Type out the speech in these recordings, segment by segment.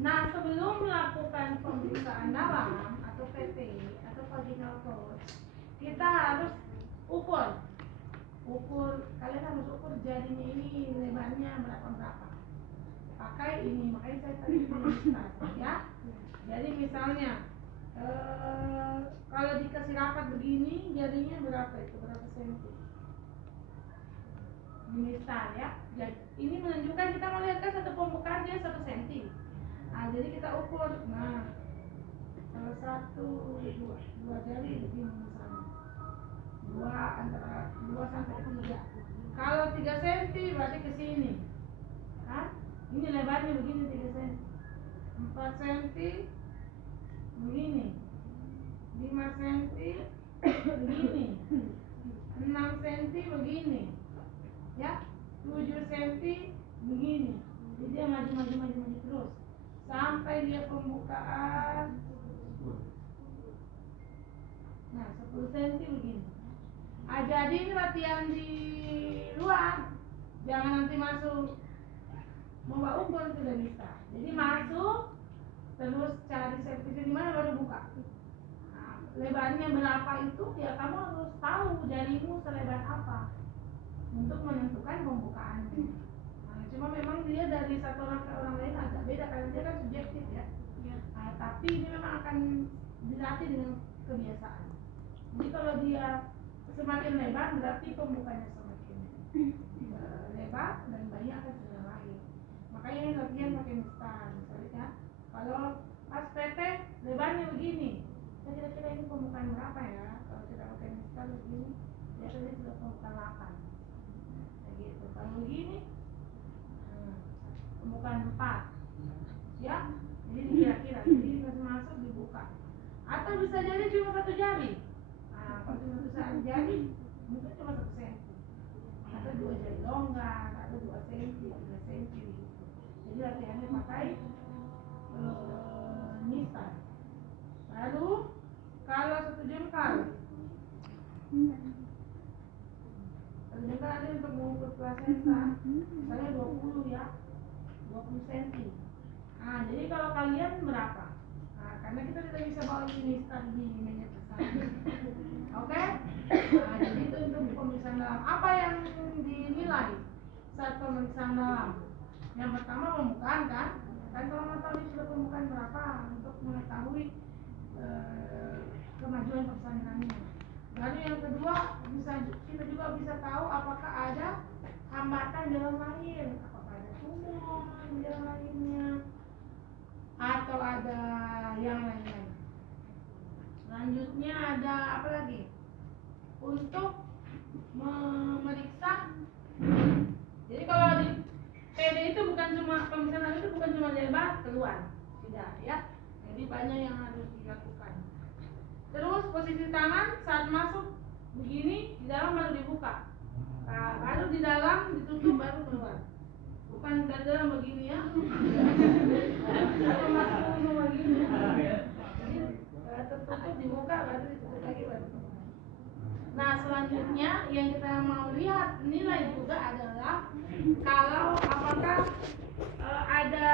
Nah, sebelum melakukan pemeriksaan dalam atau PT atau vaginal pouch, kita harus ukur. Kalian harus ukur jarinya ini lebarnya berapa. Pakai ini, makanya saya tadi bilang ya. Jadi misalnya kalau dikasih rapat begini, jarinya berapa senti? Misal ya. Jadi, ini menunjukkan kita melihatkan satu pembukaan dia 1 senti. Nah, jadi kita ukur. Nah, kalau 2 jari begini misalnya. Antara 2 sampai 3. Kalau 3 senti berarti ke sini. Kan? Ini lebarnya begini 3 senti. 4 senti begini. 5 senti begini. 6 senti begini. Ya. 7 senti begini. Jadi dia maju terus sampai dia pembukaan. Nah, 10 senti begini. Jadi ini latihan di luar. Jangan nanti masuk mau ukur sudah bisa. Jadi masuk terus cari servisnya di mana baru buka. Nah, lebarnya berapa itu ya kamu harus tahu jarimu selebar apa untuk menentukan pembukaannya. Nah, cuma memang dia dari satu orang ke orang lain agak beda karena dia kan subjektif ya. Nah, tapi ini memang akan dilatih dengan kebiasaan. Jadi kalau dia semakin lebar berarti pembukanya semakin lebar dan bayi akan segera lahir. Makanya ini latihan pakai mistar misalnya. Kalau pas PT lebarnya begini, kira-kira ini pembukaan berapa ya? Kalau kita pakai mistar begini, biasanya sudah pembukaan 8. Kayak gitu. Kalau begini, pembukaan 4. Ya, jadi kira-kira jadi masuk dibuka. Atau bisa jadi cuma 1 jari. Nah, kalau cuma 1 jari, mungkin cuma 1 senti. Atau 2 jari longgar, atau 2 senti, 3 senti gitu. Jadi latihannya pakai mistar. Lalu kalau 1 jengkal, 1 jengkal ada untuk mengukur plasenta, misalnya 20 ya, 20 senti. Nah, jadi kalau kalian berapa? Nah, karena kita tidak bisa bawa ini mistar di meja pesawat. Oke? Nah, jadi itu untuk pemeriksaan dalam. Apa yang dinilai saat pemeriksaan dalam? Yang pertama pembukaan kan? Kan kalau mau tahu sudah pembukaan berapa untuk mengetahui kemajuan persalinannya. Lalu yang kedua kita juga bisa tahu apakah ada hambatan jalan lahir, apakah ada tumor di jalan lahirnya atau ada yang lain-lain. Selanjutnya ada apa lagi? Untuk memeriksa. Jadi kalau di PD itu bukan cuma pemeriksaan itu bukan cuma lebar keluar, tidak ya. Jadi banyak yang harus dilakukan. Terus posisi tangan saat masuk begini, di dalam baru dibuka. Nah, baru di dalam ditutup baru keluar. Bukan dari dalam begini ya. Kalau masuk begini. Jadi tertutup dibuka baru ditutup lagi baru. Nah, selanjutnya yang kita mau lihat nilai juga adalah kalau apakah ada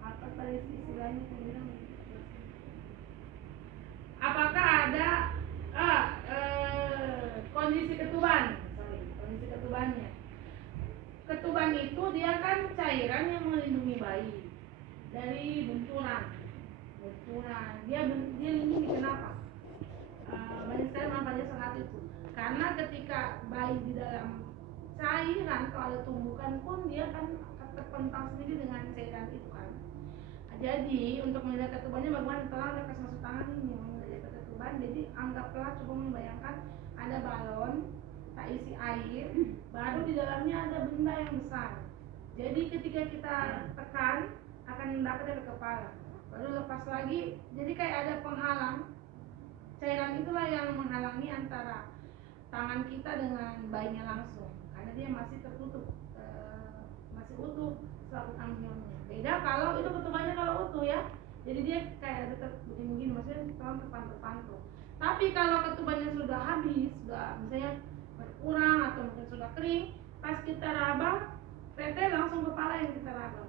apa tadi istilahnya apakah ada kondisi ketuban. Kondisi ketubannya. Ketuban itu dia kan cairan yang melindungi bayi dari benturan. Dia lindungi kenapa? Banyak sekali manfaatnya sangat itu. Karena ketika bayi di dalam cairan kalau ada tumbukan pun dia kan terpental sendiri dengan cairan itu kan. Jadi untuk melihat ketubannya bagaimana tolong ada masuk tangan ini melihat ketuban. Jadi anggaplah coba membayangkan ada balon tak isi air, baru di dalamnya ada benda yang besar. Jadi ketika kita tekan akan mendapatkan ke kepala. Baru lepas lagi, jadi kayak ada penghalang. Cairan itulah yang menghalangi antara tangan kita dengan bayinya langsung, karena dia masih tertutup, masih utuh selaput amnionnya. Beda kalau itu ketubannya kalau utuh ya, jadi dia kayak tetap begini-begini, maksudnya terpantul-pantul. Tapi kalau ketubannya sudah habis, sudah misalnya berkurang atau mungkin sudah kering, pas kita raba, PT langsung kepala yang kita raba.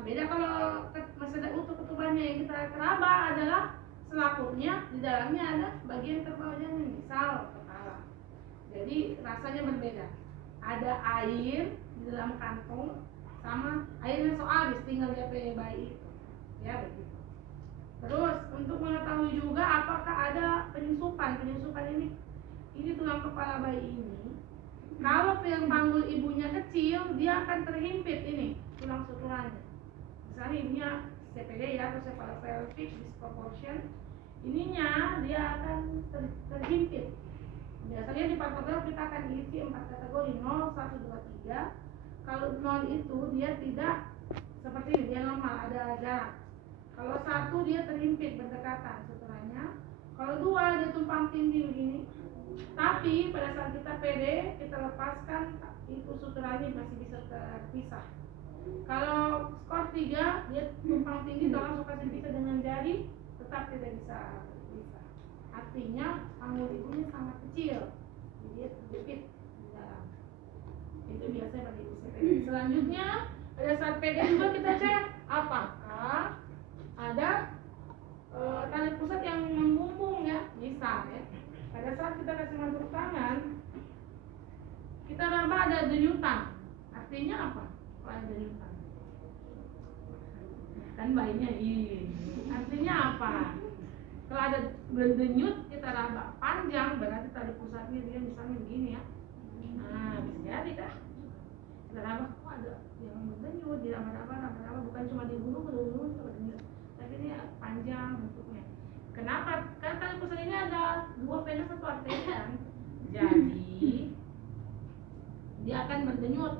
Beda kalau masih utuh ketubannya yang kita raba adalah selaputnya, di dalamnya ada bagian terbawahnya nih, misal kepala. Jadi rasanya berbeda. Ada air di dalam kantong sama airnya so habis tinggal dia bayi itu. Ya begitu. Terus untuk mengetahui juga apakah ada penyusupan ini tulang kepala bayi ini. Kalau yang panggul ibunya kecil, dia akan terhimpit ini tulang suturannya. Misalnya ininya CPD ya, atau cephalopelvic disproportion, ininya dia akan terhimpit. Biasanya di pantograf kita akan isi 4 kategori 0, 1, 2, 3. Kalau 0 itu dia tidak seperti ini, dia normal, ada jarak. Kalau 1 dia terhimpit berdekatan suturannya. Kalau 2 dia tumpang tindih begini. Tapi pada saat kita PD, kita lepaskan itu suturannya masih bisa terpisah. Kalau skor 3 dia tumpang tinggi, tolong suka bisa dengan jari, tetap tidak bisa terpisah. Artinya panggul ibunya sangat kecil, jadi dia terjepit di dalam. Itu biasanya pada ibu CPD. Selanjutnya pada saat PD juga kita cek apakah ada tali pusat yang membumbung ya, misal ya. Pada saat kita kasih masuk tangan, kita raba ada denyutan. Artinya apa? Kalau ada denyutan, kan bayinya ini. Artinya apa? Kalau ada berdenyut, kita raba panjang, berarti tali pusatnya dia misalnya begini ya. Nah, bisa jadi kan? Kita raba, kok ada yang berdenyut, diraba-raba, bukan cuma di hulu ke hulu berdenyut, tapi ini panjang bentuknya. Kenapa? Karena tali pusat ini ada 2 vena 1 arteri kan. Jadi dia akan berdenyut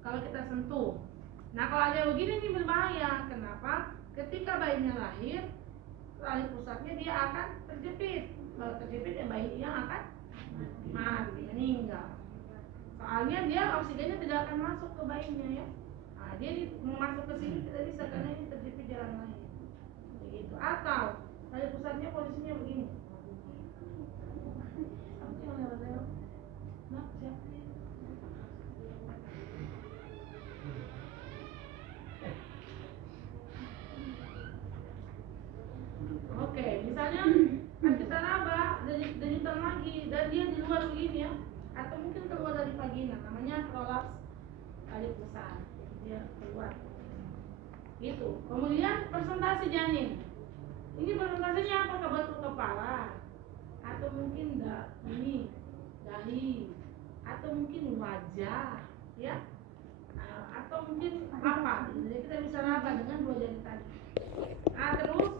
kalau kita sentuh. Nah, kalau ada begini ini berbahaya. Kenapa? Ketika bayinya lahir, tali pusatnya dia akan terjepit. Kalau terjepit ya bayi yang akan mati, meninggal. Soalnya dia oksigennya tidak akan masuk ke bayinya ya. Nah, dia mau masuk ke sini tidak bisa karena ini terjepit jalan lahir. Begitu. Atau tali pusatnya posisinya begini. Nah, siapa? Oke, misalnya kan kita raba denyutan lagi dan dia di luar begini ya, atau mungkin keluar dari vagina, namanya prolaps tali pusat, dia keluar. Gitu. Kemudian presentasi janin. Ini presentasinya apakah bentuk kepala, atau mungkin ini dahi, atau mungkin wajah, ya, atau mungkin apa? Jadi kita bisa raba dengan 2 jari tadi. Nah, terus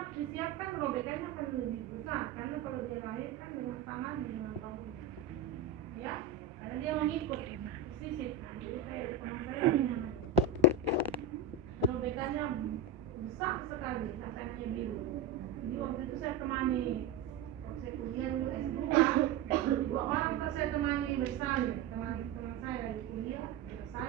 harus disiapkan robekannya akan lebih besar karena kalau dia lahir kan dengan tangan dengan kamu ya, karena dia mengikut sisip. Nah, jadi saya teman saya ini robekannya besar sekali, katanya biru. Jadi waktu itu saya temani, waktu saya kuliah dulu S2, 2 orang saya temani bersalin, teman saya lagi kuliah